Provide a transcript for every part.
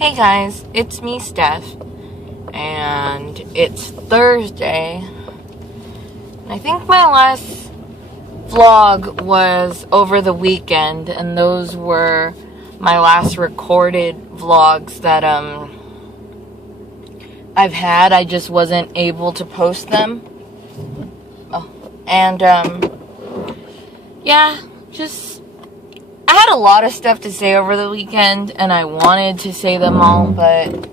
Hey guys, it's me, Steph, and it's Thursday. I think my last vlog was over the weekend, and those were my last recorded vlogs that I've had. I just wasn't able to post them. I had a lot of stuff to say over the weekend, and I wanted to say them all, but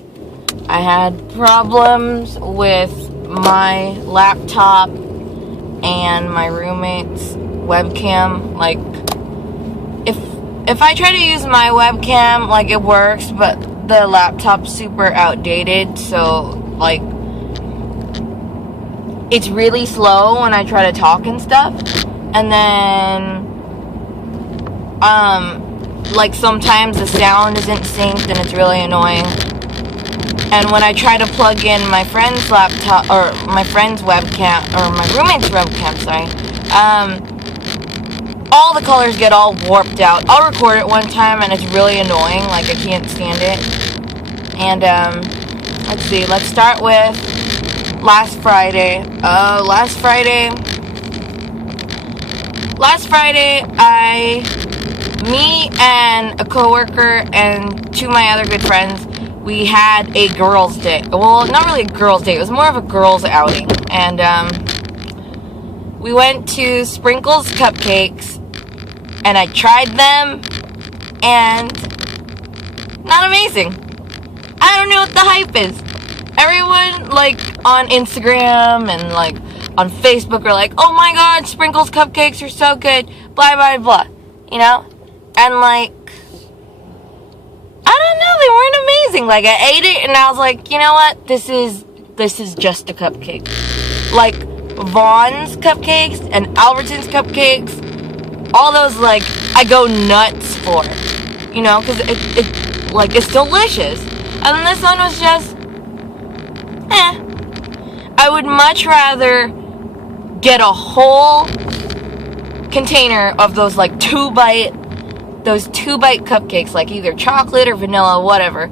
I had problems with my laptop and my roommate's webcam. Like, if I try to use my webcam, like, it works, but the laptop's super outdated, so, like, it's really slow when I try to talk and stuff. And then like, sometimes the sound isn't synced and it's really annoying. And when I try to plug in my friend's laptop, or my friend's webcam, or my roommate's webcam, all the colors get all warped out. I'll record it one time and it's really annoying, like I can't stand it. And let's see, let's start with last Friday, me and a coworker and two of my other good friends, we had a girls' day. Well, not really a girls' day. It was more of a girls' outing. And we went to Sprinkles Cupcakes, and I tried them, and not amazing. I don't know what the hype is. Everyone, like, on Instagram and, like, on Facebook are like, oh my god, Sprinkles Cupcakes are so good, blah, blah, blah, you know? And, like, I don't know, they weren't amazing. Like, I ate it, and I was like, you know what, this is just a cupcake. Like, Vaughn's Cupcakes and Albertson's Cupcakes, all those, like, I go nuts for, you know, because it's delicious. And then this one was just, I would much rather get a whole container of those, like, 2-bite cupcakes, like either chocolate or vanilla, whatever.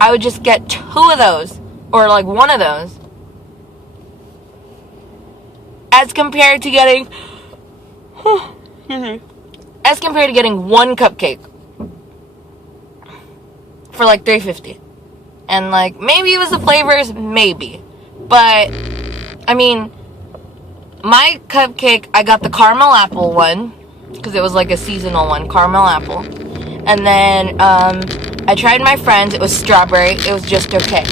I would just get 2 of those, or like 1 of those, as compared to getting one cupcake for like $3.50. And, like, maybe it was the flavors, maybe. But, I mean, my cupcake, I got the caramel apple one, because it was, like, a seasonal one, caramel apple. And then, I tried my friend's, it was strawberry, it was just okay.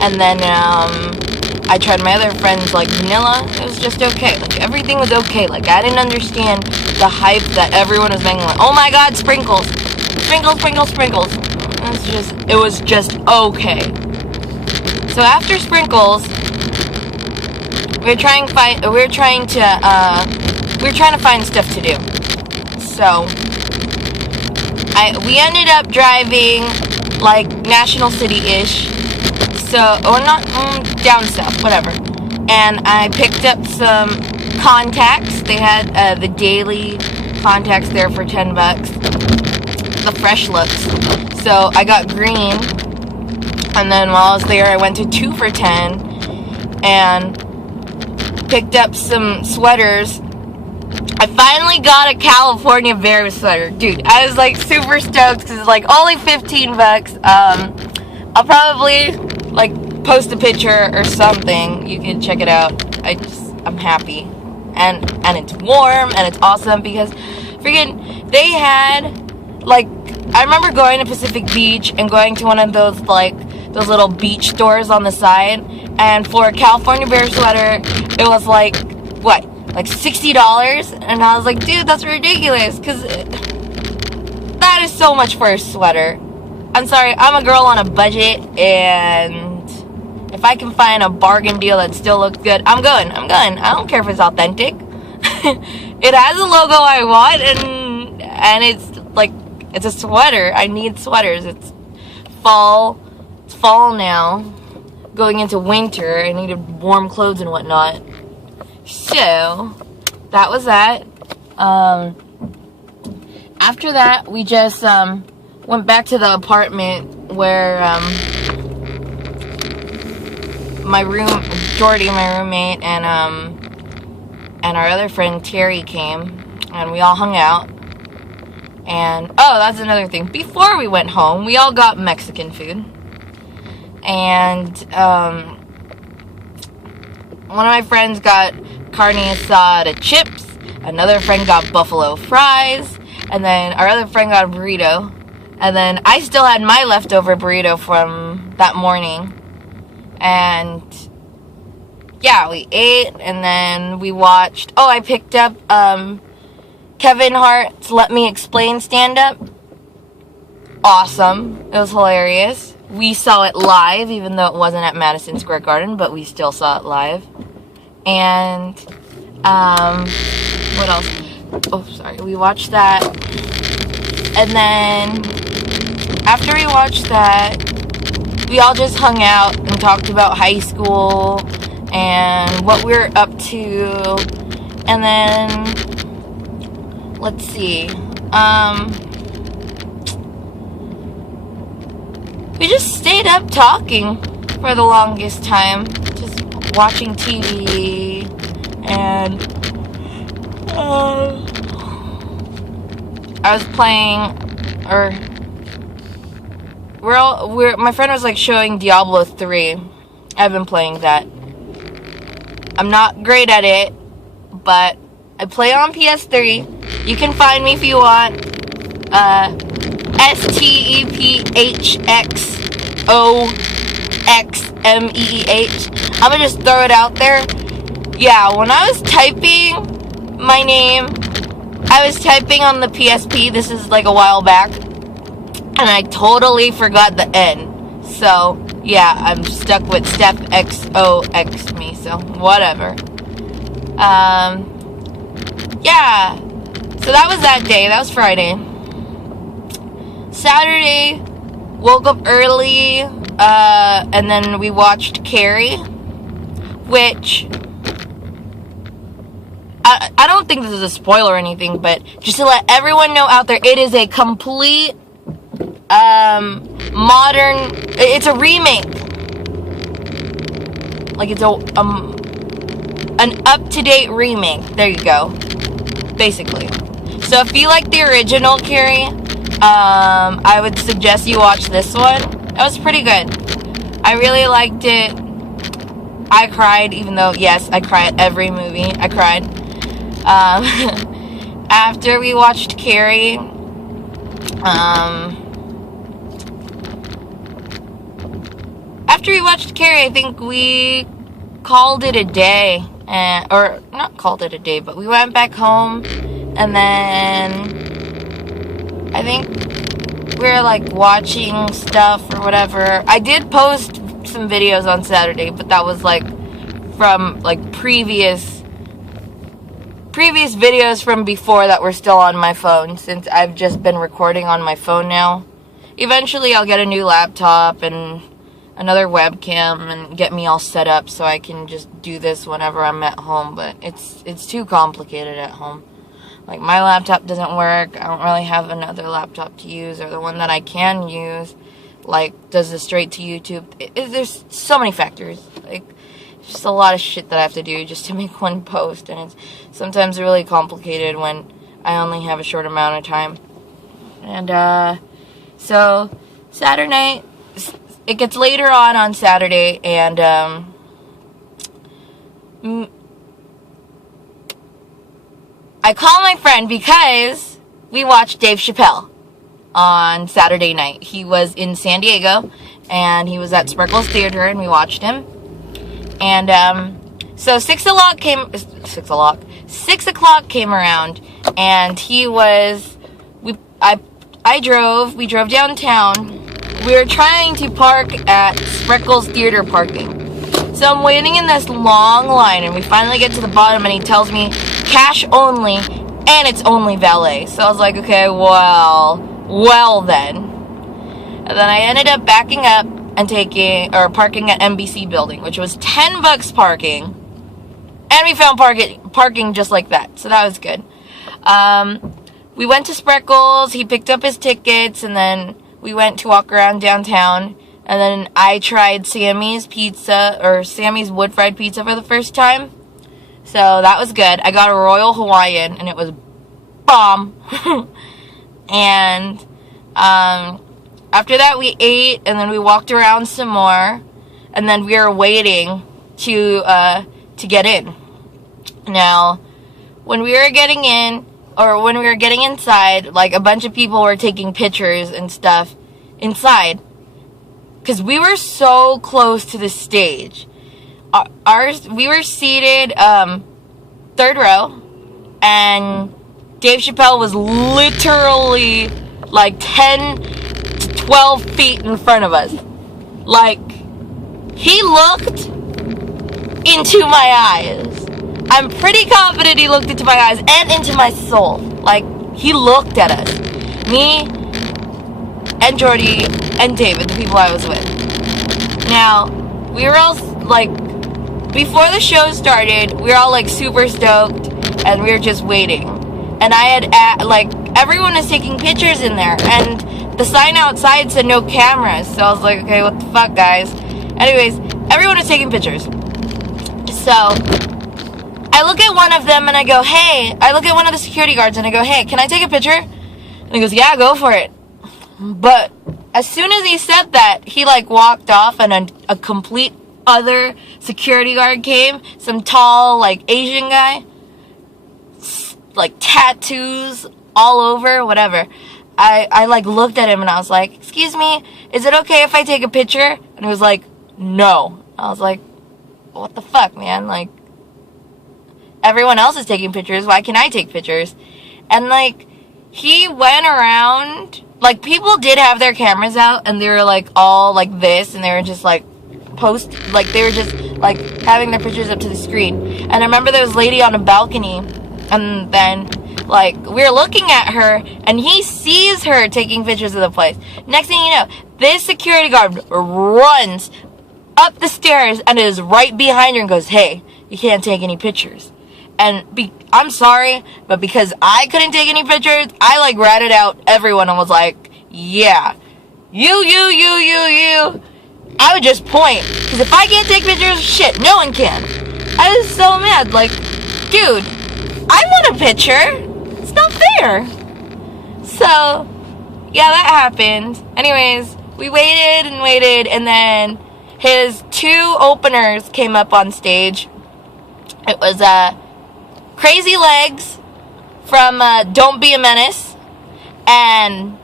And then, I tried my other friend's, like, vanilla, it was just okay. Like, everything was okay. Like, I didn't understand the hype that everyone was making, like, oh my god, sprinkles. Sprinkles, sprinkles, sprinkles. It was just okay. So after Sprinkles, we were trying to find stuff to do. So we ended up driving, like, National City-ish. So, or not, down south, whatever. And I picked up some contacts. They had the daily contacts there for $10. The fresh looks. So I got green, and then while I was there, I went to 2 for $10, and picked up some sweaters. I finally got a California Bear sweater. Dude, I was, like, super stoked, because it's, like, only $15. I'll probably, like, post a picture or something. You can check it out. I'm happy. And it's warm, and it's awesome, because freaking, they had, like, I remember going to Pacific Beach and going to one of those, like, those little beach stores on the side, and for a California Bear sweater, it was, like, what, like $60? And I was like, dude, that's ridiculous, because that is so much for a sweater. I'm sorry, I'm a girl on a budget, and if I can find a bargain deal that still looks good, I'm going. I don't care if it's authentic. It has a logo I want, and it's, like, it's a sweater. I need sweaters. It's fall now. Going into winter. I needed warm clothes and whatnot. So, that was that. After that, we just went back to the apartment where Jordy, my roommate, and our other friend Terry came, and we all hung out. And oh, that's another thing. Before we went home, we all got Mexican food, and one of my friends got carne asada chips. Another friend got buffalo fries, and then our other friend got a burrito. And then I still had my leftover burrito from that morning. And yeah, we ate, and then we watched. Oh, I picked up Kevin Hart's Let Me Explain stand-up. Awesome. It was hilarious. We saw it live, even though it wasn't at Madison Square Garden, but we still saw it live. And what else? Oh, sorry. We watched that. And then after we watched that, we all just hung out and talked about high school and what we were up to. And then, let's see. We just stayed up talking for the longest time. Just watching TV. And I was playing, my friend was like showing Diablo 3. I've been playing that. I'm not great at it, but I play on PS3. You can find me if you want. STEPHXOXMEEH. I'm gonna just throw it out there. Yeah, when I was typing my name, I was typing on the PSP. This is like a while back. And I totally forgot the N. So, yeah, I'm stuck with Steph XOX me, so whatever. Yeah. So that was that day. That was Friday. Saturday, woke up early, and then we watched Carrie, which I don't think this is a spoiler or anything, but just to let everyone know out there, it is a complete modern, it's a remake. Like it's an up-to-date remake. There you go. Basically. So if you like the original Carrie, I would suggest you watch this one. It was pretty good. I really liked it. I cried, even though, yes, I cry at every movie. I cried. After we watched Carrie, I think we called it a day, or not called it a day, but we went back home, and then I think we were like watching stuff or whatever. I did post some videos on Saturday, but that was like from like previous videos from before that were still on my phone, since I've just been recording on my phone now. Eventually I'll get a new laptop and another webcam and get me all set up so I can just do this whenever I'm at home, but it's too complicated at home. Like, my laptop doesn't work. I don't really have another laptop to use, or the one that I can use, like, does the straight to YouTube. There's so many factors. Like, just a lot of shit that I have to do just to make one post, and it's sometimes really complicated when I only have a short amount of time. And, so, Saturday night, it gets later on Saturday, and, I call my friend because we watched Dave Chappelle on Saturday night. He was in San Diego, and he was at Sprinkles Theater, and we watched him. And, so 6 o'clock came around, and we drove downtown. We were trying to park at Sprinkles Theater parking. So I'm waiting in this long line, and we finally get to the bottom, and he tells me cash only, and it's only valet. So I was like, okay, well then. And then I ended up backing up and parking at NBC building, which was $10 parking. And we found parking just like that. So that was good. We went to Sprinkles, he picked up his tickets, and then we went to walk around downtown, and then I tried Sammy's pizza, or Sammy's wood fried pizza for the first time. So that was good. I got a Royal Hawaiian, and it was bomb. And after that we ate, and then we walked around some more, and then we were waiting to get in. Now, when we were getting in, or when we were getting inside, like, a bunch of people were taking pictures and stuff inside, because we were so close to the stage. We were seated third row, and Dave Chappelle was literally like 10 to 12 feet in front of us. Like, he looked into my eyes. I'm pretty confident he looked into my eyes and into my soul. Like, he looked at us. Me and Jordy and David, the people I was with. Now, we were all, like, before the show started, we were all, like, super stoked, and we were just waiting. And I had, like, everyone was taking pictures in there, and the sign outside said no cameras, so I was like, okay, what the fuck, guys? Anyways, everyone was taking pictures. So, I look at one of them, and I go, hey, I look at one of the security guards, and I go, hey, can I take a picture? And he goes, yeah, go for it. But as soon as he said that, he, like, walked off, and a complete other security guard came, some tall, like, Asian guy, like, tattoos all over, whatever. I like, looked at him, and I was like, excuse me, is it okay if I take a picture? And he was like, no. I was like, what the fuck, man? Like, everyone else is taking pictures, why can't I take pictures? And, like, he went around, like, people did have their cameras out, and they were, like, all like this, and they were just, like, they were just, like, having their pictures up to the screen. And I remember there was a lady on a balcony, and then, like, we were looking at her, and he sees her taking pictures of the place. Next thing you know, this security guard runs up the stairs and is right behind her and goes, hey, you can't take any pictures. And I'm sorry, but because I couldn't take any pictures, I, like, ratted out everyone and was like, yeah, you. I would just point, because if I can't take pictures, shit, no one can. I was so mad, like, dude, I want a picture. It's not fair. So, yeah, that happened. Anyways, we waited, and then his two openers came up on stage. It was, Crazy Legs from, Don't Be a Menace, and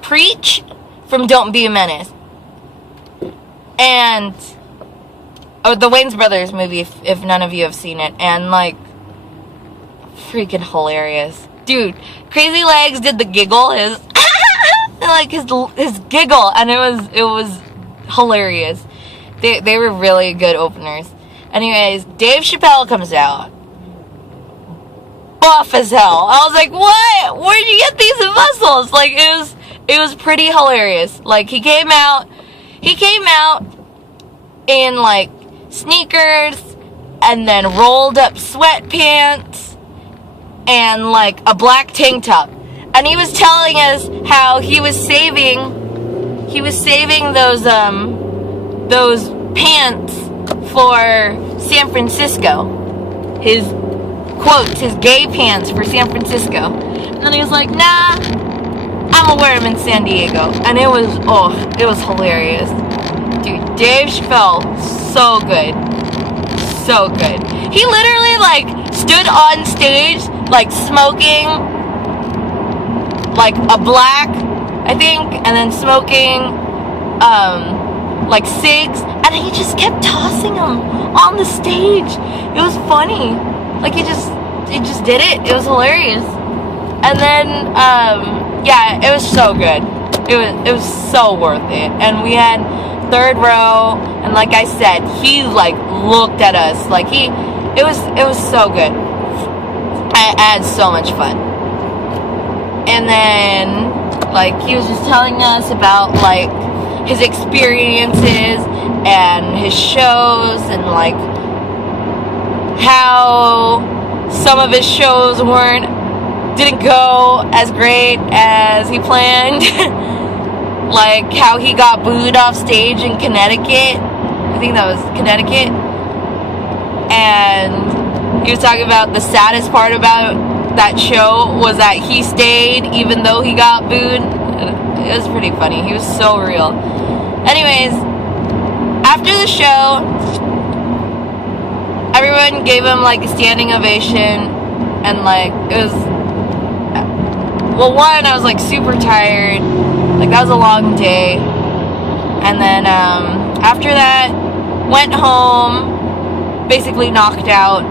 Preach from Don't Be a Menace. And, the Wayans Brothers movie, if none of you have seen it, and, like, freaking hilarious. Dude, Crazy Legs did the giggle, his giggle, and it was hilarious. They were really good openers. Anyways, Dave Chappelle comes out, buff as hell. I was like, what? Where'd you get these muscles? Like, it was pretty hilarious. Like, he came out in, like, sneakers, and then rolled up sweatpants, and, like, a black tank top. And he was telling us how he was saving those pants for San Francisco. His quotes, his gay pants for San Francisco. And then he was like, nah, I'm gonna wear them in San Diego. And it was hilarious. Dude, Dave Chappelle, so good. So good. He literally, like, stood on stage, like, smoking, like, a black, I think, and then smoking, like, cigs, and he just kept tossing them on the stage. It was funny. Like, he just did it. It was hilarious. And then, yeah, it was so good. It was so worth it. And we had third row, and like I said, he, like, looked at us. Like, it was so good. I had so much fun. And then, like, he was just telling us about, like, his experiences and his shows, and, like, how some of his shows didn't go as great as he planned. like how he got booed off stage in Connecticut. I think that was Connecticut. And he was talking about the saddest part about that show was that he stayed even though he got booed. It was pretty funny. He was so real. Anyways, after the show, everyone gave him like a standing ovation. And like, it was, well, one, I was like super tired. Like, that was a long day. And then after that, went home, basically knocked out.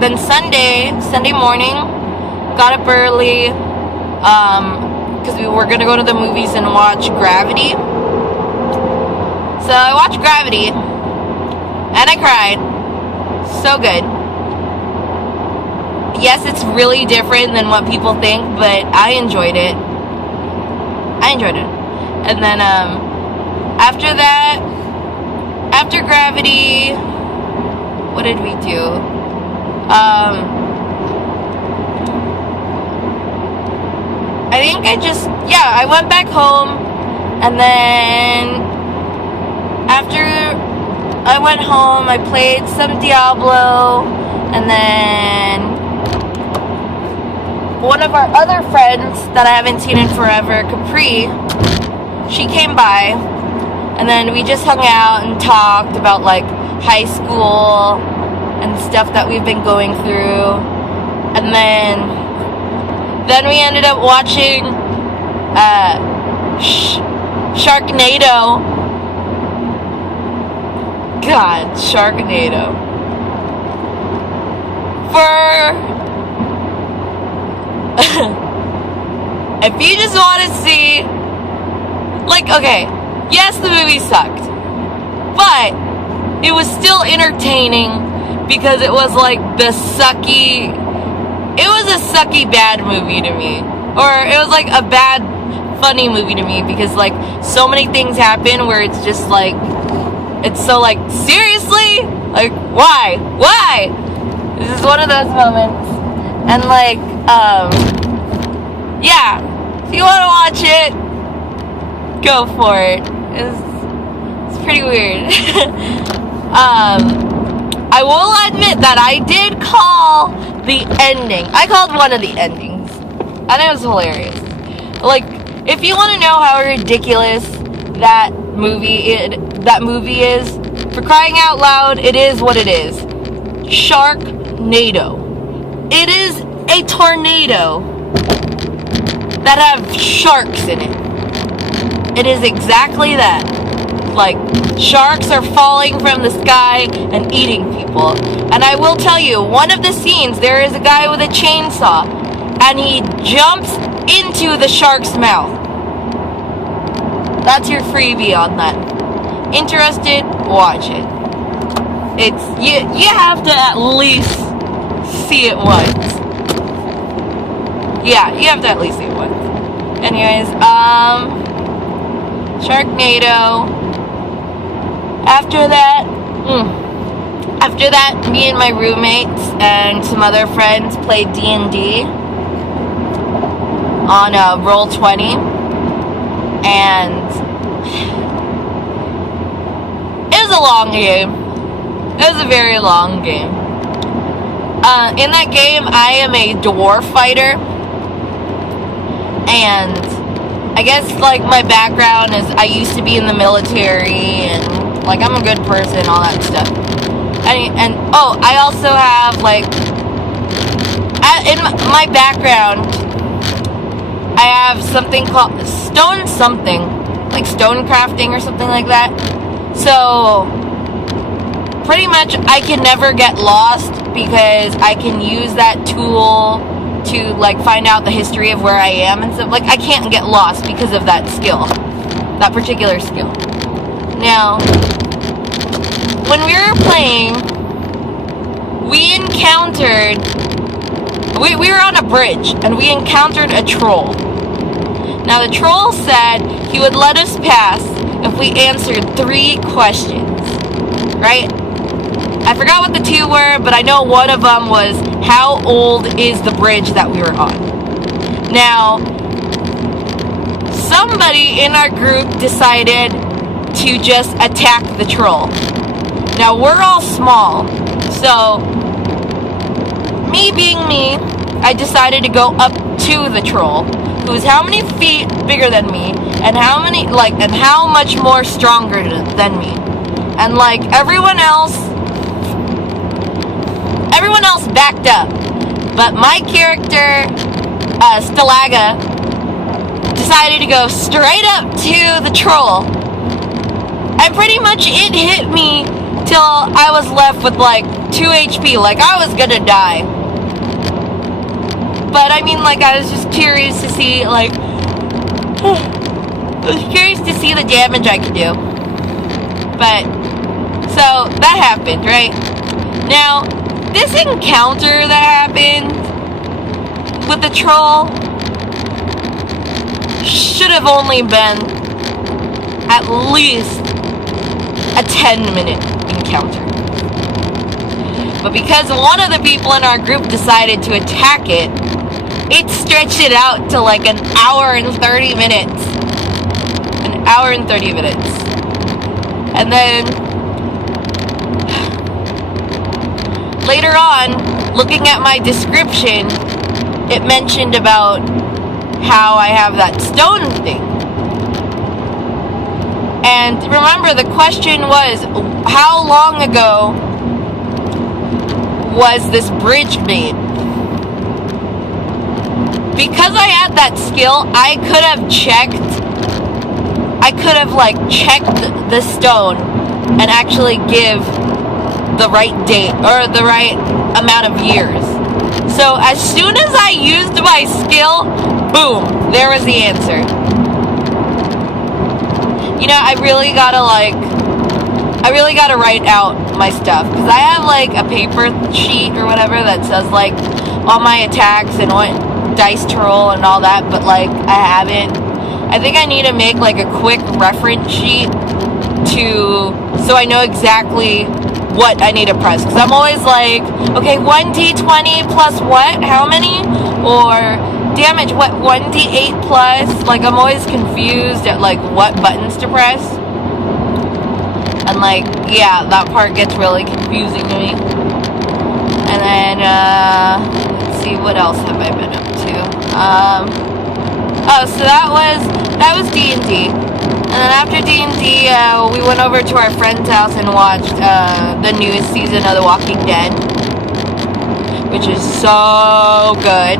Then Sunday morning, got up early, because we were gonna go to the movies and watch Gravity. So I watched Gravity, and I cried. So good. Yes, it's really different than what people think, but I enjoyed it. And then, after that, after Gravity, what did we do? I think I went back home, and then, after I went home, I played some Diablo, and then one of our other friends that I haven't seen in forever, Capri, she came by, and then we just hung out and talked about like high school and stuff that we've been going through. And then we ended up watching Sharknado. God, Sharknado. If you just want to see, like, okay, yes, the movie sucked, but it was still entertaining because it was like it was a sucky bad movie to me, or it was like a bad funny movie to me, because like so many things happen where it's just like, it's so like, seriously? Like, why? This is one of those moments. And like, yeah, if you want to watch it, go for it. It's pretty weird. I will admit that I did call the ending. I called one of the endings, and it was hilarious. Like, if you want to know how ridiculous that movie is, for crying out loud, it is what it is. Sharknado. It is a tornado that have sharks in it. It is exactly that. Like, sharks are falling from the sky and eating people. And I will tell you, one of the scenes, there is a guy with a chainsaw, and he jumps into the shark's mouth. That's your freebie on that. Interested? Watch it. It's, you have to at least see it once. Yeah, you have to at least see it once. Anyways, Sharknado. After that, me and my roommates and some other friends played D&D on Roll20, and it was a long game. It was a very long game. In that game, I am a dwarf fighter, and I guess like my background is I used to be in the military, and like I'm a good person, all that stuff. And I also have like, in my background, I have something called stone crafting or something like that. So pretty much I can never get lost because I can use that tool to like find out the history of where I am and stuff. Like, I can't get lost because of that skill, that particular skill. Now, when we were playing, we were on a bridge, and we encountered a troll. Now, the troll said he would let us pass if we answered 3 questions, right? I forgot what the 2 were, but I know one of them was, how old is the bridge that we were on? Now, somebody in our group decided to just attack the troll. Now, we're all small, so me being me, I decided to go up to the troll, who's how many feet bigger than me, and how much more stronger than me. And like everyone else backed up. But my character, Stalaga, decided to go straight up to the troll. And pretty much it hit me till I was left with like 2 HP, like I was gonna die. But I mean, like, I was just curious to see, like, I was curious to see the damage I could do. But, so, that happened, right? Now, this encounter that happened with the troll should have only been at least a 10-minute encounter. But because one of the people in our group decided to attack it, it stretched it out to like an hour and 30 minutes. An hour and 30 minutes. And then later on, looking at my description, it mentioned about how I have that stone thing. And remember, the question was, how long ago was this bridge made? Because I had that skill, I could have checked the stone and actually give the right date or the right amount of years. So as soon as I used my skill, boom, there was the answer. You know, I really gotta write out my stuff, because I have like a paper sheet or whatever that says like all my attacks and what dice to roll and all that, but like I haven't. I think I need to make like a quick reference sheet so I know exactly what I need to press, because I'm always like, okay, 1d20 plus what? How many? Or damage, what? 1d8 plus? Like, I'm always confused at like what buttons to press. And like, yeah, that part gets really confusing to me. And then, let's see, what else have I been up to? So that was D&D. And then after D&D, we went over to our friend's house and watched the newest season of The Walking Dead, which is so good.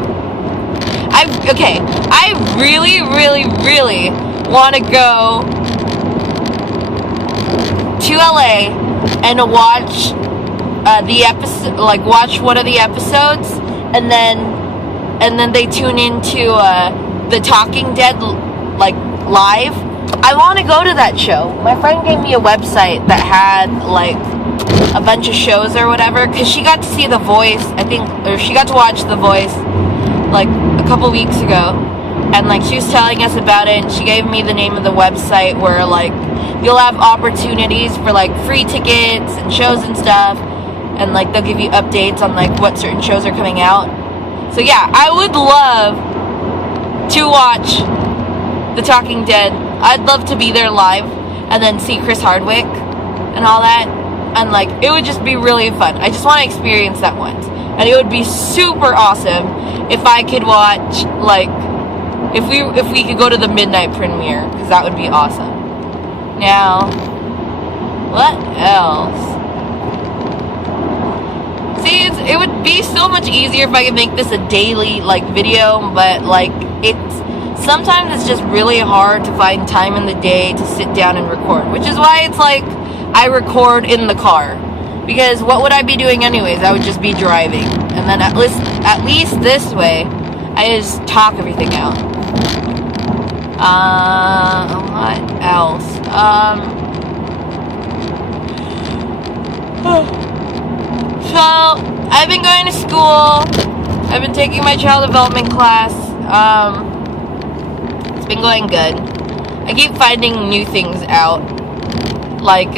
I really, really, really want to go to LA and watch the episode, like watch one of the episodes, and then they tune into The Talking Dead like live. I want to go to that show. My friend gave me a website that had like a bunch of shows or whatever, because she got to see The Voice, I think, or she got to watch The Voice like a couple weeks ago, and like she was telling us about it, and she gave me the name of the website where like you'll have opportunities for like free tickets and shows and stuff, and like they'll give you updates on like what certain shows are coming out. So yeah, I would love to watch The Talking Dead. I'd love to be there live and then see Chris Hardwick and all that, and like it would just be really fun. I just want to experience that once, and it would be super awesome if I could watch, like, if we could go to the midnight premiere, because that would be awesome. Now, what else? See, it would be so much easier if I could make this a daily like video, but like sometimes it's just really hard to find time in the day to sit down and record, which is why it's like I record in the car, because what would I be doing anyways? I would just be driving, and then at least this way I just talk everything out. What else? So I've been going to school. I've been taking my child development class. It's been going good. I keep finding new things out. Like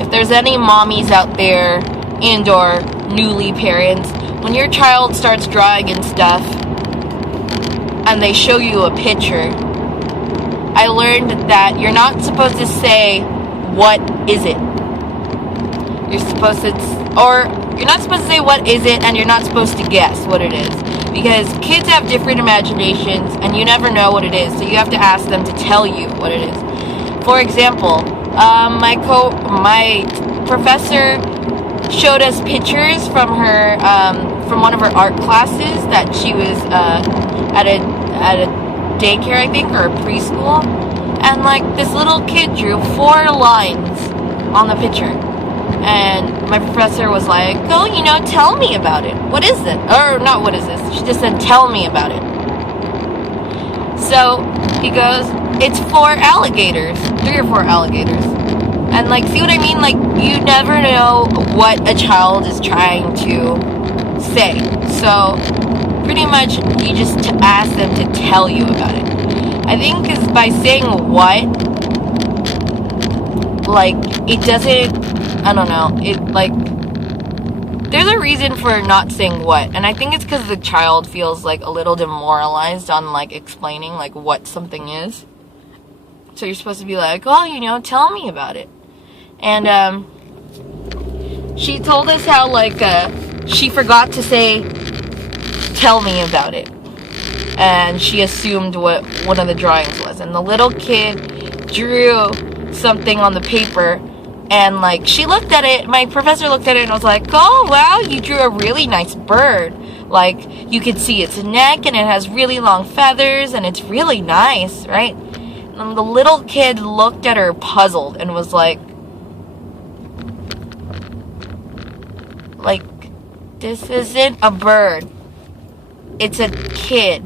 if there's any mommies out there and or newly parents when your child starts drawing and stuff, and they show you a picture, I learned that you're not supposed to say, what is it? You're not supposed to say what is it, and you're not supposed to guess what it is. Because kids have different imaginations, and you never know what it is, so you have to ask them to tell you what it is. For example, my professor showed us pictures from her, from one of her art classes that she was at a daycare, I think, or a preschool, and like this little kid drew 4 lines on the picture, and my professor was like, "Oh, tell me about it. What is it?" Or not, "What is this?" She just said, "Tell me about it." So he goes, "It's 4 alligators, 3 or 4 alligators." And like, see what I mean? Like, you never know what a child is trying to say. So pretty much you just ask them to tell you about it. I think is by saying what, like, it doesn't, I don't know, it, like, there's a reason for not saying what, and I think it's because the child feels, like, a little demoralized on, like, explaining, like, what something is. So you're supposed to be like, "Oh, tell me about it." And, she told us how, like, she forgot to say, "Tell me about it." And she assumed what one of the drawings was. And the little kid drew something on the paper, and like, she looked at it, my professor looked at it and was like, "Oh wow, you drew a really nice bird. Like, you could see its neck and it has really long feathers and it's really nice, right?" And the little kid looked at her puzzled and was like, "This isn't a bird. It's a kid."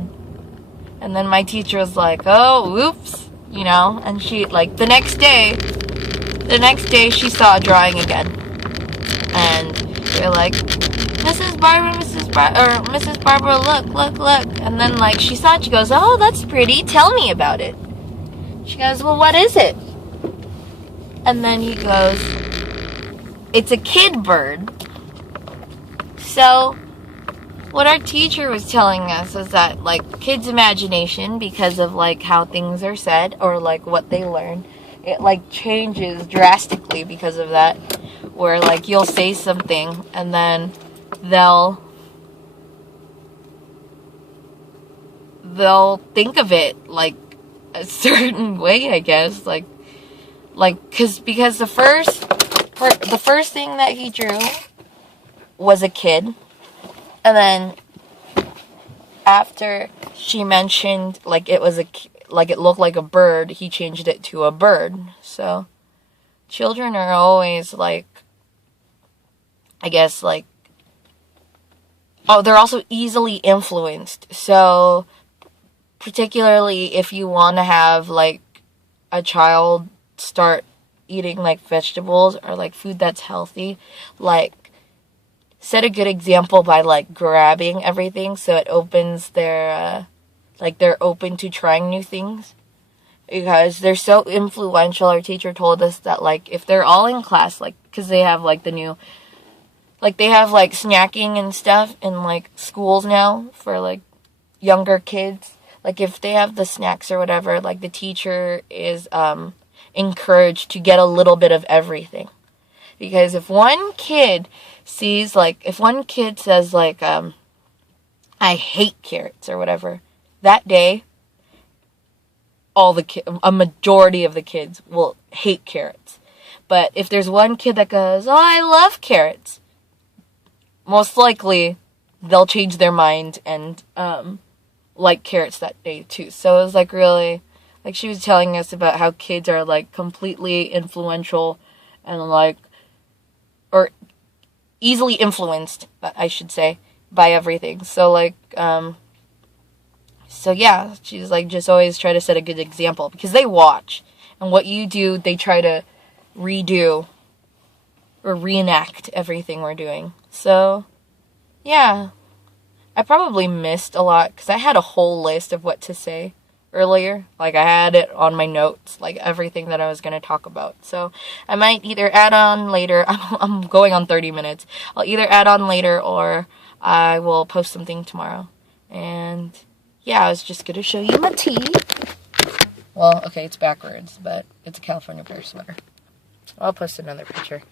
And then my teacher was like, "Oh, oops," and she, like, the next day she saw a drawing again. And they're like, Mrs. Barbara, look. And then, like, she saw it, she goes, "Oh, that's pretty. Tell me about it." She goes, "Well, what is it?" And then he goes, "It's a kid bird." So what our teacher was telling us is that, like, kids' imagination, because of, like, how things are said or, like, what they learn, it, like, changes drastically because of that. Where, like, you'll say something and then they'll think of it, like, a certain way, I guess. Because the first thing that he drew was a kid. And then after she mentioned, like, it looked like a bird, he changed it to a bird. So children are always, like, I guess, like, they're also easily influenced. So particularly if you want to have, like, a child start eating, like, vegetables or, like, food that's healthy, like, set a good example by, like, grabbing everything so it opens their, like, they're open to trying new things. Because they're so influential. Our teacher told us that, like, if they're all in class, like, because they have, like, they have, like, snacking and stuff in, like, schools now for, like, younger kids. Like, if they have the snacks or whatever, like, the teacher is encouraged to get a little bit of everything. Because if one kid says, like, "I hate carrots," or whatever, that day, a majority of the kids will hate carrots. But if there's one kid that goes, "Oh, I love carrots," most likely they'll change their mind and like carrots that day too. So it was, like, really, like, she was telling us about how kids are, like, completely influential and, like, or easily influenced, I should say, by everything. So, like, so yeah, she's like, just always try to set a good example, because they watch, and what you do, they try to redo or reenact everything we're doing. So, yeah, I probably missed a lot, because I had a whole list of what to say earlier. Like, I had it on my notes, like, everything that I was going to talk about. So I might either add on later. I'm going on 30 minutes. I'll either add on later, or I will post something tomorrow. And yeah, I was just going to show you my tee. Well, okay, it's backwards, but it's a California Bear sweater. I'll post another picture.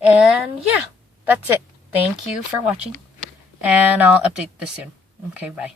And yeah, that's it. Thank you for watching. And I'll update this soon. Okay, bye.